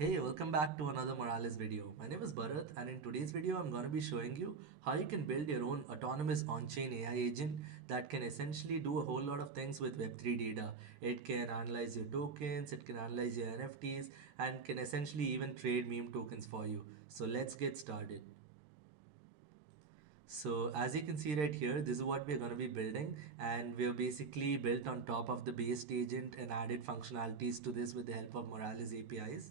Hey, welcome back to another Moralis video. My name is Bharat, and in today's video I'm going to be showing you how you can build your own autonomous on-chain AI agent that can essentially do a whole lot of things with Web3 data. It can analyze your tokens, it can analyze your NFTs, and can essentially even trade meme tokens for you. So let's get started. So as you can see right here, this is what we're going to be building, and we're basically built on top of the based agent and added functionalities to this with the help of Moralis APIs.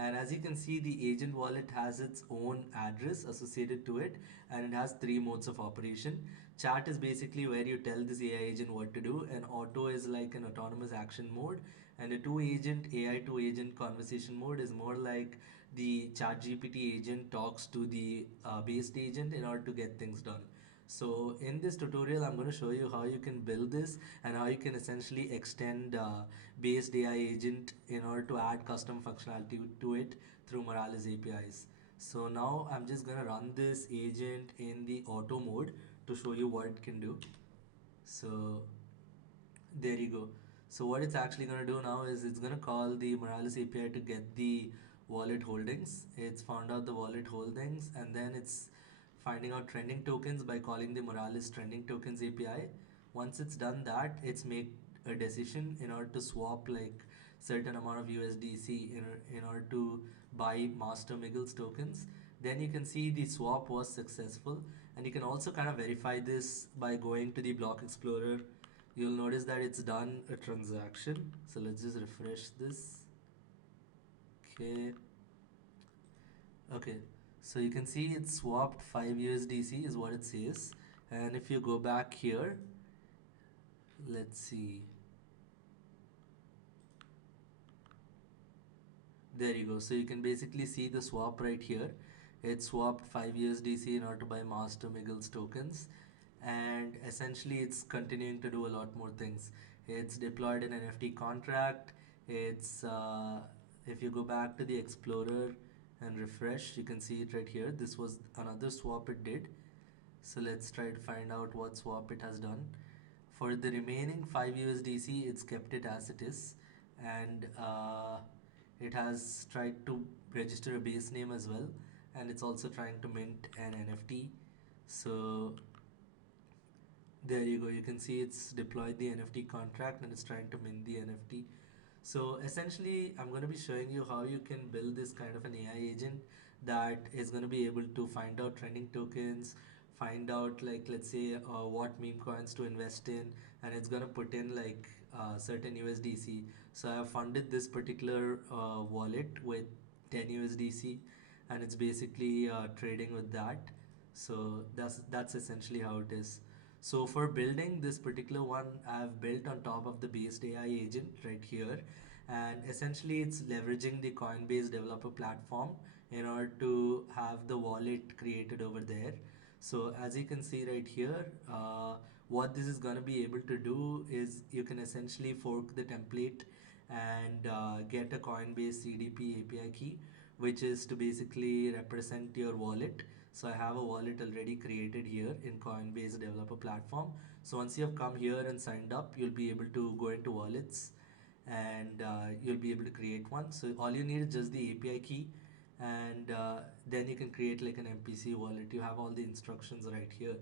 And as you can see, the agent wallet has its own address associated to it, and it has three modes of operation. Chat is basically where you tell this AI agent what to do, and auto is like an autonomous action mode, and a two agent AI to agent conversation mode is more like the chat GPT agent talks to the based agent in order to get things done. So in this tutorial, I'm going to show you how you can build this and how you can essentially extend based AI agent in order to add custom functionality to it through Moralis APIs. So now I'm just going to run this agent in the auto mode to show you what it can do. So there you go. So what it's actually going to do now is it's going to call the Moralis API to get the wallet holdings. It's found out the wallet holdings, and then it's finding out trending tokens by calling the Moralis trending tokens API. Once it's done that, it's make a decision in order to swap like certain amount of USDC in order to buy Master Miggles tokens. Then you can see the swap was successful, and you can also kind of verify this by going to the block explorer. You'll notice that it's done a transaction. So let's just refresh this. Okay, so you can see it swapped 5 USDC is what it says. And if you go back here, let's see. There you go. So you can basically see the swap right here. It swapped 5 USDC in order to buy Master Miggles tokens. And essentially it's continuing to do a lot more things. It's deployed an NFT contract. It's if you go back to the Explorer and refresh, you can see it right here. This was another swap it did. So let's try to find out what swap it has done. For the remaining 5 USDC, it's kept it as it is, and it has tried to register a base name as well, and it's also trying to mint an NFT. So there you go. You can see it's deployed the NFT contract and it's trying to mint the NFT. So essentially, I'm going to be showing you how you can build this kind of an AI agent that is going to be able to find out trending tokens, find out like let's say what meme coins to invest in, and it's going to put in like certain USDC. So I have funded this particular wallet with 10 USDC, and it's basically trading with that. So that's essentially how it is. So for building this particular one, I've built on top of the based AI agent right here, and essentially it's leveraging the Coinbase developer platform in order to have the wallet created over there. So as you can see right here, what this is going to be able to do is you can essentially fork the template and get a Coinbase CDP API key, which is to basically represent your wallet. So I have a wallet already created here in Coinbase developer platform. So once you have come here and signed up, you'll be able to go into wallets, and you'll be able to create one. So all you need is just the API key, and then you can create like an MPC wallet. You have all the instructions right here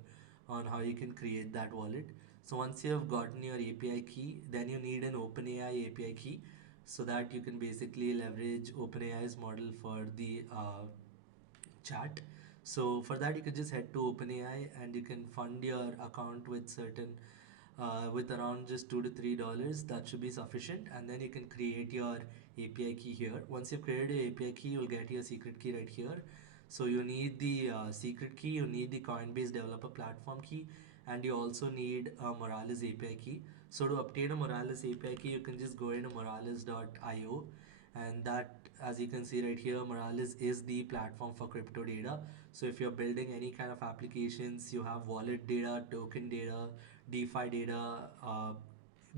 on how you can create that wallet. So once you have gotten your API key, then you need an OpenAI API key, so that you can basically leverage OpenAI's model for the chat. So for that, you can just head to OpenAI and you can fund your account with certain with around just $2 to $3. That should be sufficient, and then you can create your API key here. Once you've created your API key, you'll get your secret key right here. So you need the secret key, you need the Coinbase developer platform key, and you also need a Moralis API key. So to obtain a Moralis API key, you can just go into moralis.io, and that, as you can see right here, Moralis is the platform for crypto data. So if you're building any kind of applications, you have wallet data, token data, DeFi data,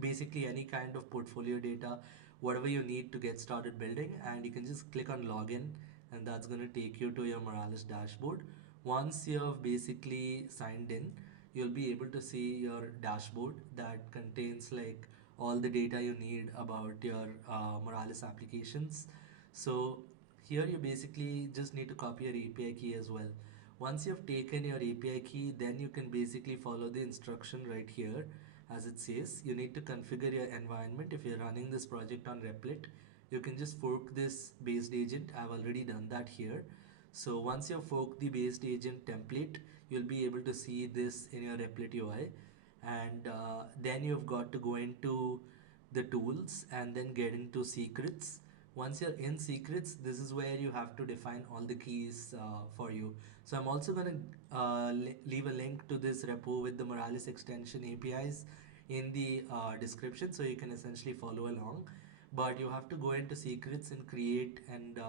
basically any kind of portfolio data, whatever you need to get started building, and you can just click on login, and that's going to take you to your Moralis dashboard. Once you've basically signed in, you'll be able to see your dashboard that contains like all the data you need about your Moralis applications. So Here you basically just need to copy your API key as well. Once you've taken your API key, then you can basically follow the instruction right here. As it says, you need to configure your environment. If you're running this project on Replit, you can just fork this based agent. I've already done that here. So once you fork the based agent template, you'll be able to see this in your Replit UI. And then you've got to go into the tools and then get into secrets. Once you're in secrets, this is where you have to define all the keys for you. So I'm also going to leave a link to this repo with the Moralis extension APIs in the description, so you can essentially follow along. But you have to go into secrets and create and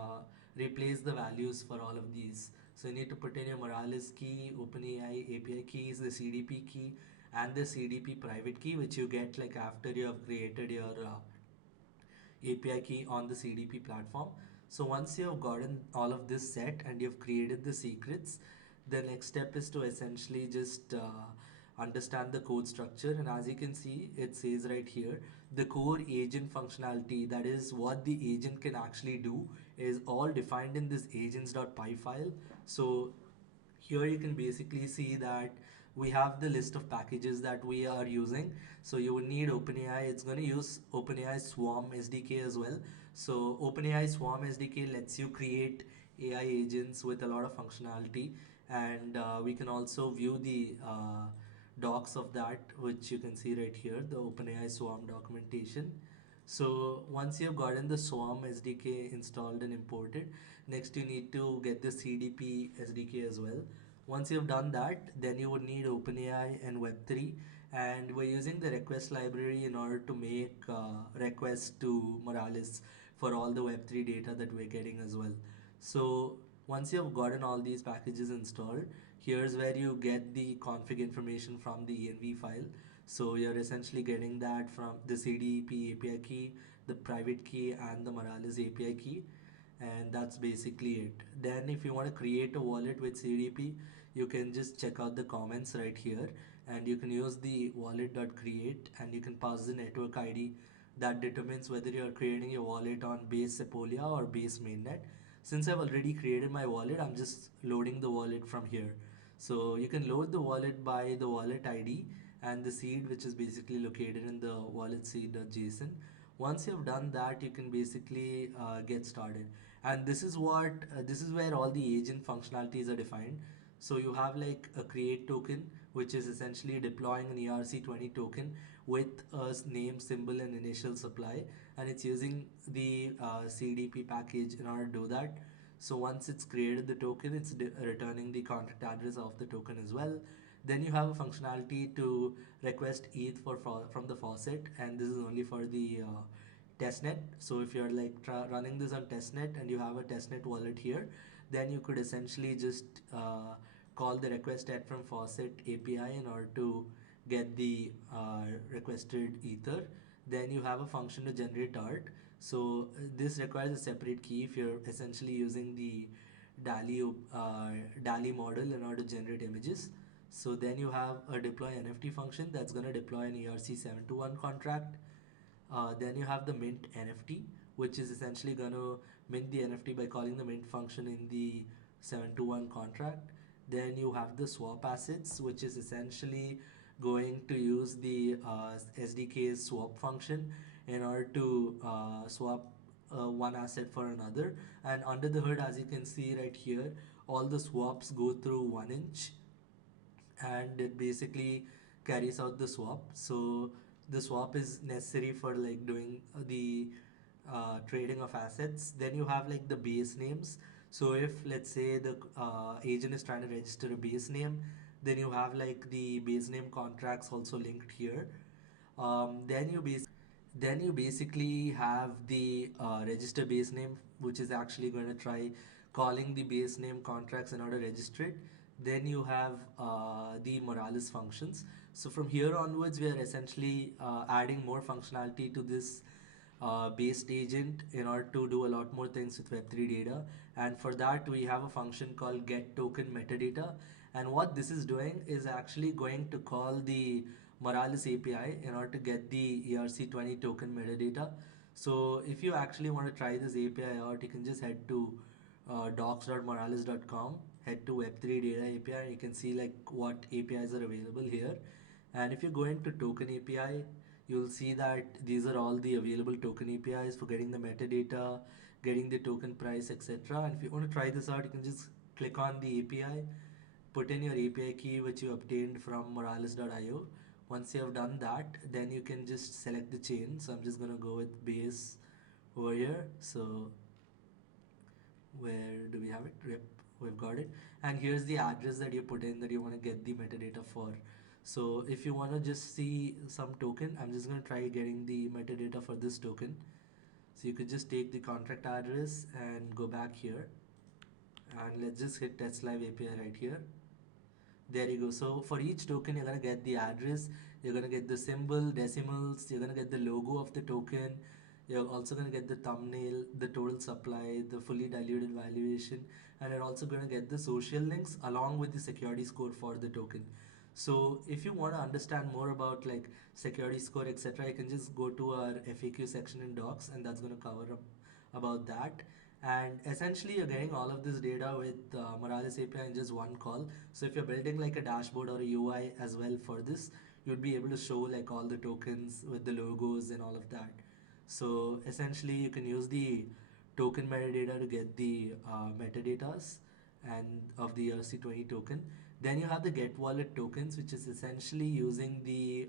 replace the values for all of these. So you need to put in your Moralis key, OpenAI API keys, the CDP key, and the CDP private key, which you get like after you have created your API key on the CDP platform. So once you have gotten all of this set and you've created the secrets, the next step is to essentially just understand the code structure. And as you can see, it says right here, the core agent functionality, that is what the agent can actually do, is all defined in this agents.py file. So here you can basically see that we have the list of packages that we are using. So you will need OpenAI. It's going to use OpenAI Swarm SDK as well. So OpenAI Swarm SDK lets you create AI agents with a lot of functionality, and we can also view the docs of that, which you can see right here, the OpenAI Swarm documentation. So once you've gotten the Swarm SDK installed and imported, next you need to get the CDP SDK as well. Once you've done that, then you would need OpenAI and Web3, and we're using the request library in order to make requests to Moralis for all the Web3 data that we're getting as well. So once you've gotten all these packages installed, here's where you get the config information from the env file. So you're essentially getting that from the CDP API key, the private key, and the Moralis API key, and that's basically it. Then if you want to create a wallet with CDP, you can just check out the comments right here, and you can use the wallet.create, and you can pass the network ID that determines whether you're creating your wallet on base Sepolia or base mainnet. Since I've already created my wallet, I'm just loading the wallet from here. So you can load the wallet by the wallet ID and the seed, which is basically located in the wallet seed.json. Once you've done that, you can basically get started. And this is where all the agent functionalities are defined. So you have like a create token, which is essentially deploying an ERC20 token with a name, symbol, and initial supply, and it's using the CDP package in order to do that. So once it's created the token, it's returning the contract address of the token as well. Then you have a functionality to request ETH from the faucet, and this is only for the testnet. So if you're like running this on testnet and you have a testnet wallet here, then you could essentially just call the request at from faucet API in order to get the requested ether. Then you have a function to generate art. So this requires a separate key if you're essentially using the DALI model in order to generate images. So then you have a deploy NFT function that's going to deploy an ERC721 contract. Then you have the mint NFT, which is essentially going to mint the NFT by calling the mint function in the 721 contract. Then you have the swap assets, which is essentially going to use the SDK's swap function in order to swap one asset for another. And under the hood, as you can see right here, all the swaps go through 1inch, and it basically carries out the swap. So the swap is necessary for like doing the trading of assets. Then you have like the base names. So if let's say the agent is trying to register a base name, then you have like the base name contracts also linked here. Then you basically have the register base name, which is actually going to try calling the base name contracts in order to register it. Then you have the Moralis functions. So from here onwards, we are essentially adding more functionality to this based agent in order to do a lot more things with Web3 data. And for that, we have a function called get token metadata. And what this is doing is actually going to call the Moralis API in order to get the ERC20 token metadata. So if you actually want to try this API out, you can just head to docs.moralis.com, head to Web3 Data API, and you can see like what APIs are available here. And if you go into token API, you'll see that these are all the available token APIs for getting the metadata, getting the token price, etc. And if you want to try this out, you can just click on the API, put in your API key which you obtained from moralis.io. Once you have done that, then you can just select the chain. So I'm just gonna go with base over here. So where do we have it? Yep, we've got it. And here's the address that you put in that you want to get the metadata for. So if you want to just see some token, I'm just going to try getting the metadata for this token. So you could just take the contract address and go back here, and let's just hit test live API right here. There you go. So for each token, you're gonna get the address, you're gonna get the symbol, decimals, you're gonna get the logo of the token, you're also gonna get the thumbnail, the total supply, the fully diluted valuation, and you're also gonna get the social links along with the security score for the token. So if you want to understand more about like security score, etc., you can just go to our FAQ section in docs, and that's gonna cover up about that. And essentially you're getting all of this data with Moralis API in just one call. So if you're building like a dashboard or a UI as well for this, you'd be able to show like all the tokens with the logos and all of that. So essentially you can use the token metadata to get the metadatas and of the ERC20 token. Then you have the get wallet tokens, which is essentially using the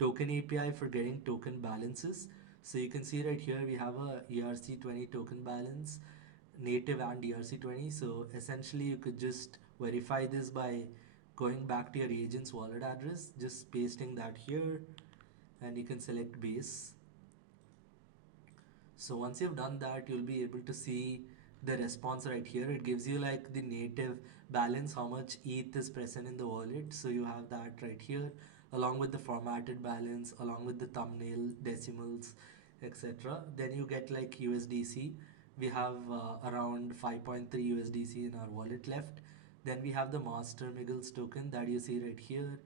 token API for getting token balances. So you can see right here we have a ERC20 token balance, native and ERC20. So essentially you could just verify this by going back to your agent's wallet address, just pasting that here, and you can select base. So once you've done that, you'll be able to see the response right here. It gives you like the native balance, how much ETH is present in the wallet. So you have that right here, along with the formatted balance, along with the thumbnail, decimals, etc. Then you get like USDC. We have around 5.3 USDC in our wallet left. Then we have the master Miggles token that you see right here,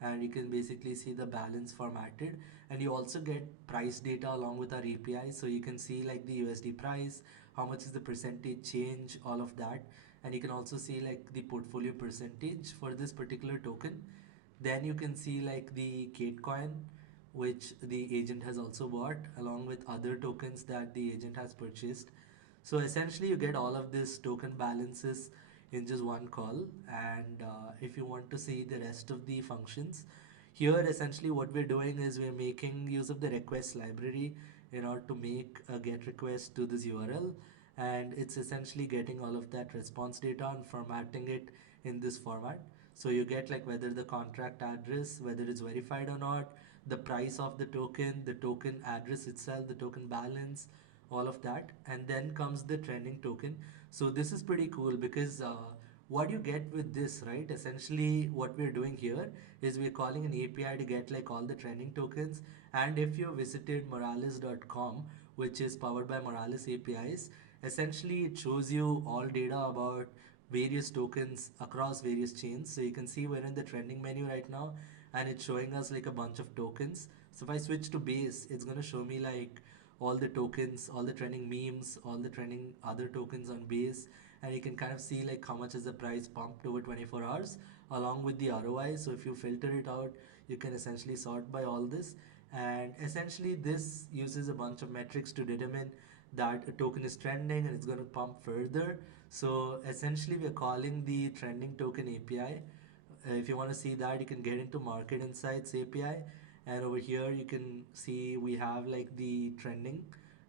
and you can basically see the balance formatted, and you also get price data along with our API, so you can see like the USD price, how much is the percentage change, all of that. And you can also see like the portfolio percentage for this particular token. Then you can see like the Kate coin, which the agent has also bought, along with other tokens that the agent has purchased. So essentially you get all of this token balances in just one call. And if you want to see the rest of the functions, here essentially what we're doing is we're making use of the request library in order to make a get request to this URL, and it's essentially getting all of that response data and formatting it in this format. So you get like whether the contract address, whether it's verified or not, the price of the token address itself, the token balance, all of that. And then comes the trending token. So this is pretty cool because what you get with this, right? Essentially what we're doing here is we're calling an API to get like all the trending tokens. And if you visited moralis.com, which is powered by Moralis APIs, essentially it shows you all data about various tokens across various chains. So you can see we're in the trending menu right now, and it's showing us like a bunch of tokens. So if I switch to base, it's going to show me like all the tokens, all the trending memes, all the trending other tokens on base, and you can kind of see like how much is the price pumped over 24 hours along with the ROI. So if you filter it out, you can essentially sort by all this, and essentially this uses a bunch of metrics to determine that a token is trending and it's going to pump further. So essentially we're calling the trending token API. If you want to see that, you can get into market insights API, and over here you can see we have like the trending,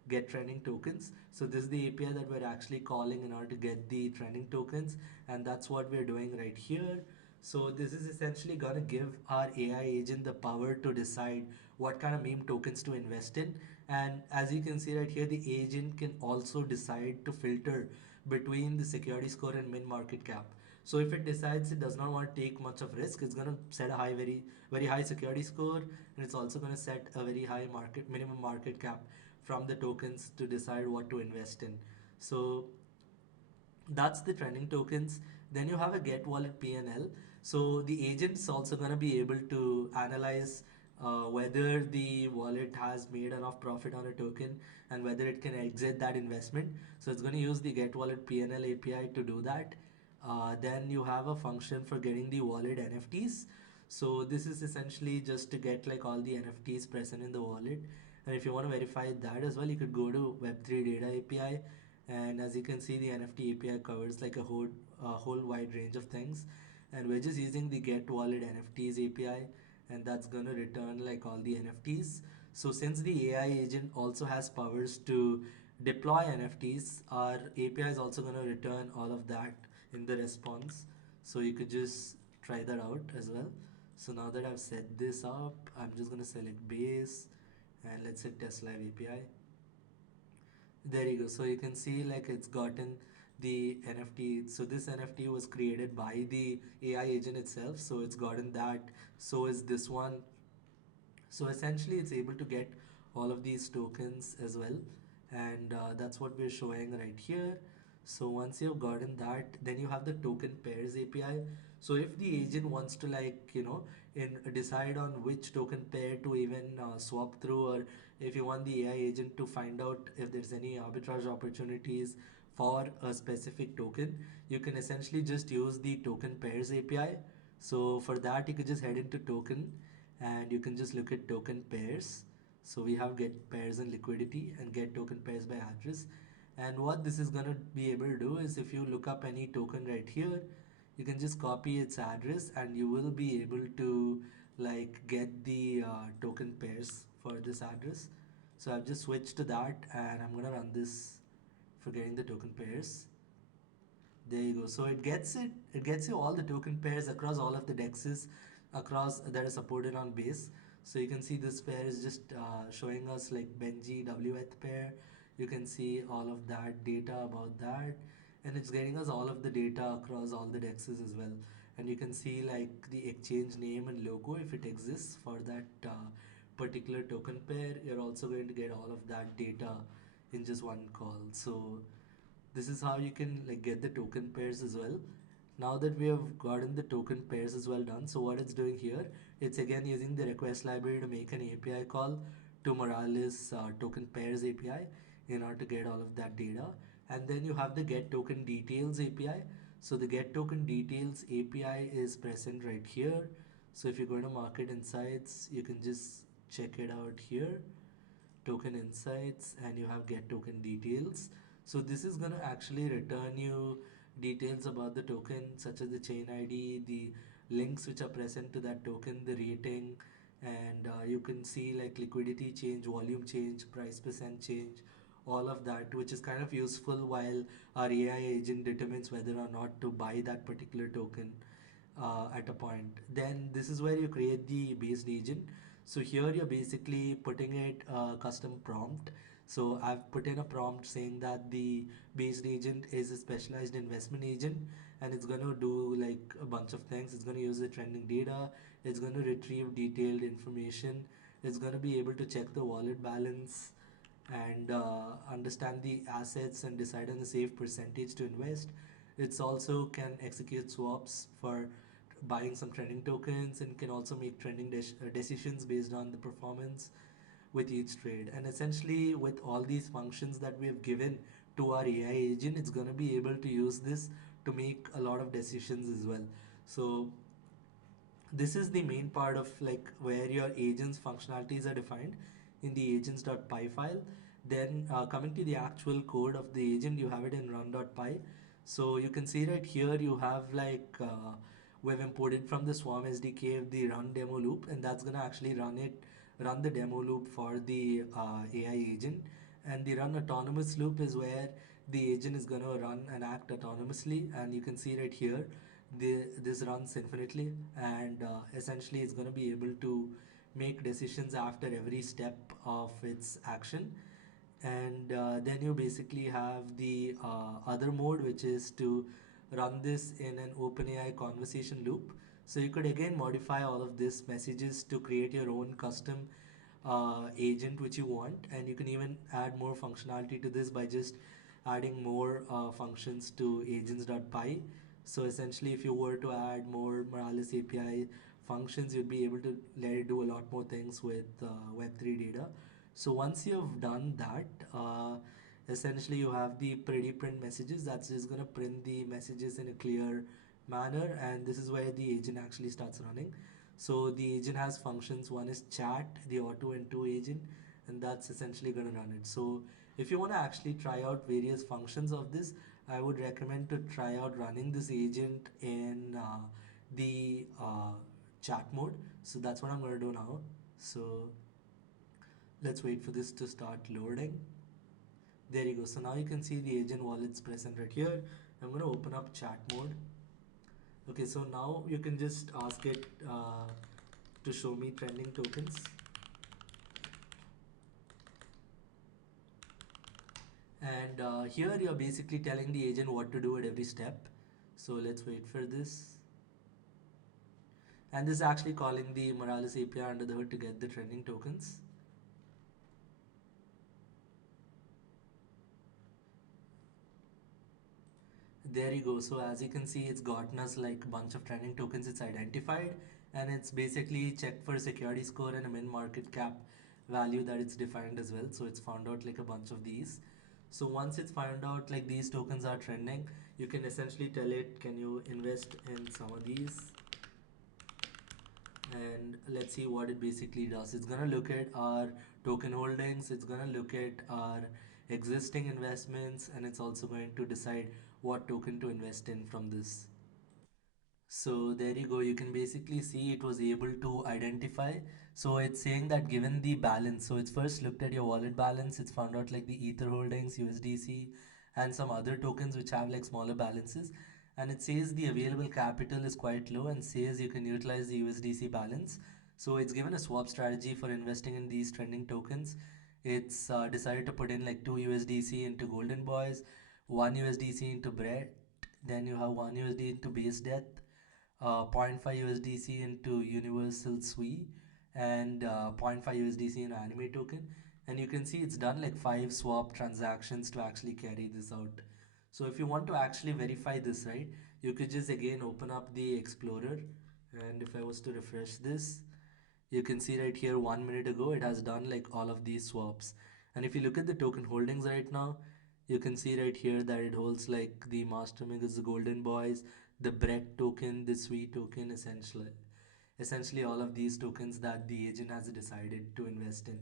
get trending tokens. So this is the API that we're actually calling in order to get the trending tokens, and that's what we're doing right here. So this is essentially going to give our AI agent the power to decide what kind of meme tokens to invest in. And as you can see right here, the agent can also decide to filter between the security score and min market cap. So if it decides it does not want to take much of risk, it's going to set a very high security score, and it's also going to set a very high minimum market cap from the tokens to decide what to invest in. So that's the trending tokens. Then you have a get wallet PNL. So the agent is also going to be able to analyze whether the wallet has made enough profit on a token and whether it can exit that investment. So it's going to use the get wallet PNL API to do that. Then you have a function for getting the wallet NFTs. So this is essentially just to get like all the NFTs present in the wallet. And if you want to verify that as well, you could go to Web3 Data API. And as you can see, the NFT API covers like a whole wide range of things. And we're just using the get wallet NFTs API, and that's gonna return like all the NFTs. So since the AI agent also has powers to deploy NFTs, our API is also gonna return all of that in the response. So you could just try that out as well. So now that I've set this up, I'm just gonna select base and let's say test live API. There you go. So you can see like it's gotten the NFT. So this NFT was created by the AI agent itself. So it's gotten that. So is this one. So essentially it's able to get all of these tokens as well. And that's what we're showing right here. So once you've gotten that, then you have the token pairs API. So if the agent wants to like, in decide on which token pair to even swap through, or if you want the AI agent to find out if there's any arbitrage opportunities for a specific token, you can essentially just use the token pairs API. So for that, you could just head into token and you can just look at token pairs. So we have get pairs and liquidity and get token pairs by address. And what this is going to be able to do is if you look up any token right here, you can just copy its address and you will be able to like get the token pairs for this address. So I've just switched to that and I'm going to run this for getting the token pairs. There you go. So it gets you all the token pairs across all of the dexes across that are supported on base. So you can see this pair is just showing us like Benji WETH pair. You can see all of that data about that, and it's getting us all of the data across all the dexes as well. And you can see like the exchange name and logo if it exists for that particular token pair. You're also going to get all of that data in just one call. So this is how you can like get the token pairs as well. Now that we have gotten the token pairs as well done, so what it's doing here, it's again using the request library to make an API call to Moralis token pairs API in order to get all of that data. And then you have the get token details API. So the get token details API is present right here. So if you go to market insights, you can just check it out here, token insights, and you have get token details. So this is going to actually return you details about the token such as the chain ID, the links which are present to that token, the rating, and you can see like liquidity change, volume change, price percent change, all of that, which is kind of useful while our AI agent determines whether or not to buy that particular token at a point. Then this is where you create the based agent. So here you're basically putting it a custom prompt. So I've put in a prompt saying that the based agent is a specialized investment agent, and it's going to do like a bunch of things. It's going to use the trending data. It's going to retrieve detailed information. It's going to be able to check the wallet balance and understand the assets and decide on the safe percentage to invest. It's also can execute swaps for buying some trending tokens and can also make trending decisions based on the performance with each trade. And essentially, with all these functions that we have given to our AI agent, it's going to be able to use this to make a lot of decisions as well. So this is the main part of like where your agents functionalities are defined in the agents.py file. Then coming to the actual code of the agent, you have it in run.py. So you can see right here you have like we've imported from the swarm SDK the run demo loop, and that's gonna actually run the demo loop for the AI agent. And the run autonomous loop is where the agent is gonna run and act autonomously, and you can see right here this runs infinitely, and essentially it's going to be able to make decisions after every step of its action. And then you basically have the other mode, which is to run this in an OpenAI conversation loop. So you could again modify all of these messages to create your own custom agent which you want, and you can even add more functionality to this by just adding more functions to agents.py. So essentially, if you were to add more Moralis API functions, you'd be able to let it do a lot more things with Web3 data. So once you've done that, essentially you have the pretty print messages. That's just going to print the messages in a clear manner, and this is where the agent actually starts running. So the agent has functions. One is chat, the auto and to agent, and that's essentially going to run it. So if you want to actually try out various functions of this, I would recommend to try out running this agent in the chat mode. So that's what I'm going to do now. So let's wait for this to start loading. There you go. So now you can see the agent wallets present right here. I'm going to open up chat mode. Okay, so now you can just ask it to show me trending tokens. And here you're basically telling the agent what to do at every step. So let's wait for this. And this is actually calling the Moralis API under the hood to get the trending tokens. There you go. So as you can see, it's gotten us like a bunch of trending tokens it's identified, and it's basically checked for security score and a min market cap value that it's defined as well. So it's found out like a bunch of these. So once it's found out like these tokens are trending, you can essentially tell it, can you invest in some of these? And let's see what it basically does. It's gonna look at our token holdings, it's gonna look at our existing investments, and it's also going to decide what token to invest in from this. So there you go, you can basically see it was able to identify. So it's saying that given the balance, so it's first looked at your wallet balance, it's found out like the Ether holdings, USDC, and some other tokens which have like smaller balances. And it says the available capital is quite low and says you can utilize the USDC balance. So it's given a swap strategy for investing in these trending tokens. It's decided to put in like 2 USDC into Golden Boys, 1 USDC into Bread, then you have 1 USD into Base Death, zero point 0.5 USDC into Universal Sui, and zero point 0.5 USDC in Anime token. And you can see it's done like 5 swap transactions to actually carry this out. So if you want to actually verify this, right, you could just again open up the Explorer, and if I was to refresh this, you can see right here 1 minute ago it has done like all of these swaps. And if you look at the token holdings right now, you can see right here that it holds like the master Migas, the golden boys, the bread token, the sweet token, essentially all of these tokens that the agent has decided to invest in.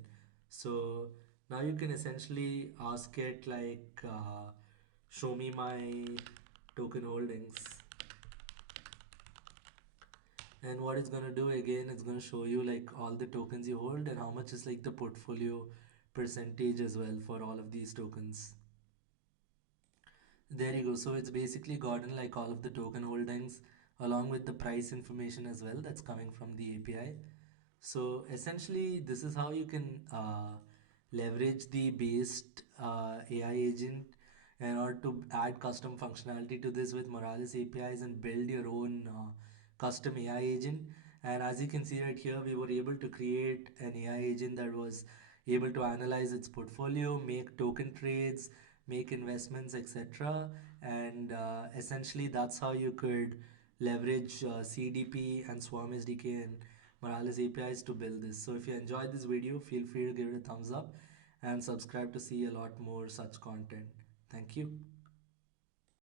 So now you can essentially ask it like show me my token holdings, and what it's gonna do again, it's gonna show you like all the tokens you hold and how much is like the portfolio percentage as well for all of these tokens. There you go. So it's basically gotten like all of the token holdings along with the price information as well that's coming from the API. So essentially, this is how you can leverage the based AI agent in order to add custom functionality to this with Moralis APIs and build your own custom AI agent. And as you can see right here, we were able to create an AI agent that was able to analyze its portfolio, make token trades, make investments, etc. And essentially, that's how you could leverage CDP and Swarm SDK and Moralis APIs to build this. So if you enjoyed this video, feel free to give it a thumbs up and subscribe to see a lot more such content. Thank you.